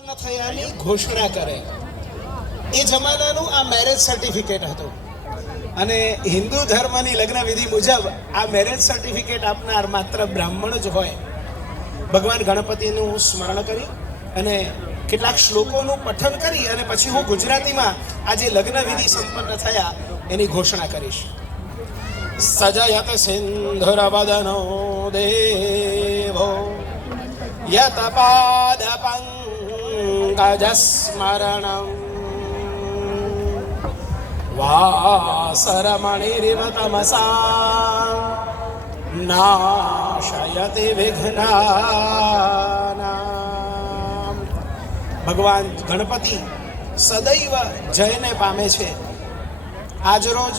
થયાની ઘોષણા કરે એ જમાનાનું આ મેરેજ સર્ટિફિકેટ હતું અને હિન્દુ ધર્મની લગ્ન વિધિ મુજબ આ મેરેજ સર્ટિફિકેટ આપનાર માત્ર બ્રાહ્મણ જ હોય. ભગવાન ગણપતિનું સ્મરણ કરી અને કેટલાક શ્લોકોનું પઠન કરી અને પછી હું ગુજરાતીમાં આજે લગ્ન વિધિ સંપન્ન થયા એની ઘોષણા કરીશ. સજયત સિંધુરવદનો દેવો યત પાદ પંકજસ્મરણમ વાસરમણિરિવ તમસા નાશયતિ વિઘ્નાનામ. ભગવાન ગણપતિ સદૈવ જયને પામે છે. આજરોજ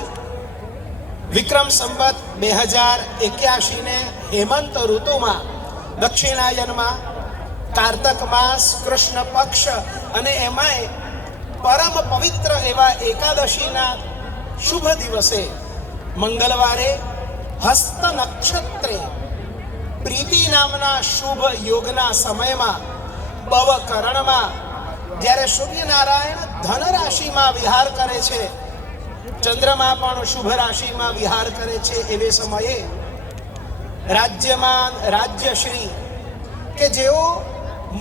વિક્રમ સંવત 2081 ને હેમંત ઋતુમાં દક્ષિણાયનમાં કાર્તક માસ કૃષ્ણ પક્ષ અને એમાંય પરમ પવિત્ર એવા એકાદશીના શુભ દિવસે મંગળવારે હસ્ત નક્ષત્રે પ્રીતિ નામના શુભ યોગના સમયમાં પવકરણમાં જ્યારે સૂર્યનારાયણ ધન રાશિમાં વિહાર કરે છે, ચંદ્રમા પણ શુભ રાશિમાં વિહાર કરે છે, એવે સમયે રાજ્યમાન રાજ્યશ્રી કે જેઓ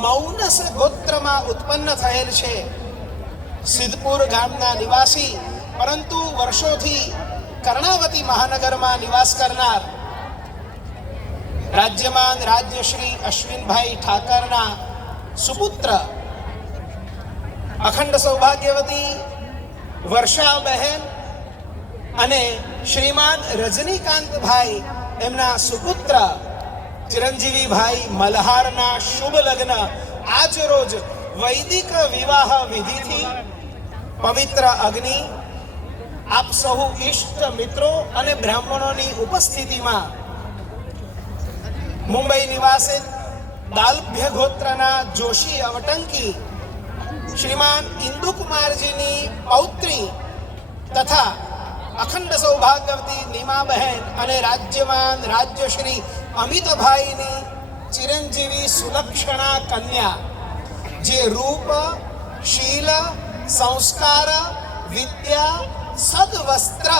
મૌનસ ગોત્રમાં ઉત્પન્ન થયેલ છે, સિદ્ધપુર ગામના નિવાસી પરંતુ વર્ષોથી કર્ણાવતી મહાનગરમાં નિવાસ કરનાર રાજ્યમાન રાજ્યશ્રી અશ્વિનભાઈ ઠાકરના સુપુત્ર અખંડ સૌભાગ્યવતી વર્ષાબહેન અને શ્રીમાન રજનીકાંતભાઈ એમના સુપુત્ર ચિરંજીવીભાઈ મલ્હારના શુભ લગ્ન આજ રોજ વૈદિક વિવાહ વિધિથી પવિત્ર અગ્નિ આપ સહુ ઈષ્ટ મિત્રો અને બ્રાહ્મણોની ઉપસ્થિતિમાં મુંબઈ નિવાસિત દાલભ્ય ગોત્રના જોશી અવટંકી શ્રીમાન ઇન્દુકુમારજીની પૌત્રી તથા અખંડ સૌભાગ્યવતી નીમાબહેન અને રાજ્યમાન રાજ્યશ્રી અમિતભાઈની ચિરંજીવી સુલક્ષણા કન્યા જે રૂપ શીલ સંસ્કાર વિદ્યા સદવસ્ત્ર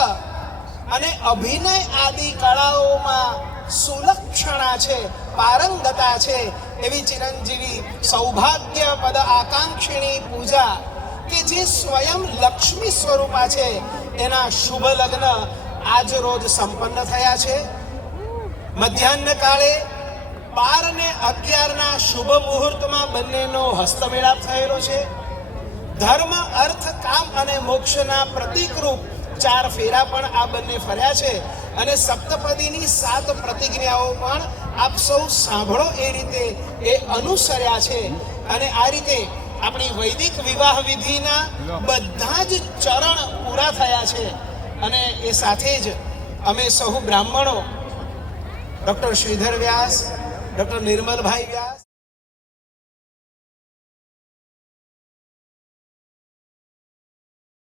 અને અભિનય આદિ કળાઓમાં સુલક્ષણા છે, પારંગતા છે, એવી ચિરંજીવી સૌભાગ્ય પદ આકાંક્ષિણી પૂજા કે જે સ્વયં લક્ષ્મી સ્વરૂપા છે એના શુભ લગ્ન આજ રોજ સંપન્ન થયા છે. મધ્યાહ્ન કાળે 12 ને 11 શુભ મુહૂર્તમાં બંનેનો હસ્તમેળાપ થયેલો છે. ધર્મ અર્થ કામ અને મોક્ષના પ્રતિકરૂપ 4 ફેરા પણ આ બંને ફર્યા છે અને સપ્તપદીની 7 પ્રતિજ્ઞાઓ પણ આપ સૌ સાંભળો એ રીતે એ અનુસર્યા છે અને આ રીતે આપણી વૈદિક વિવાહ વિધિના બધા જ ચરણ પૂરા થયા છે અને એ સાથે જ અમે સહુ બ્રાહ્મણો ડૉક્ટર શ્રીધર વ્યાસ, ડૉક્ટર નિર્મલભાઈ વ્યાસ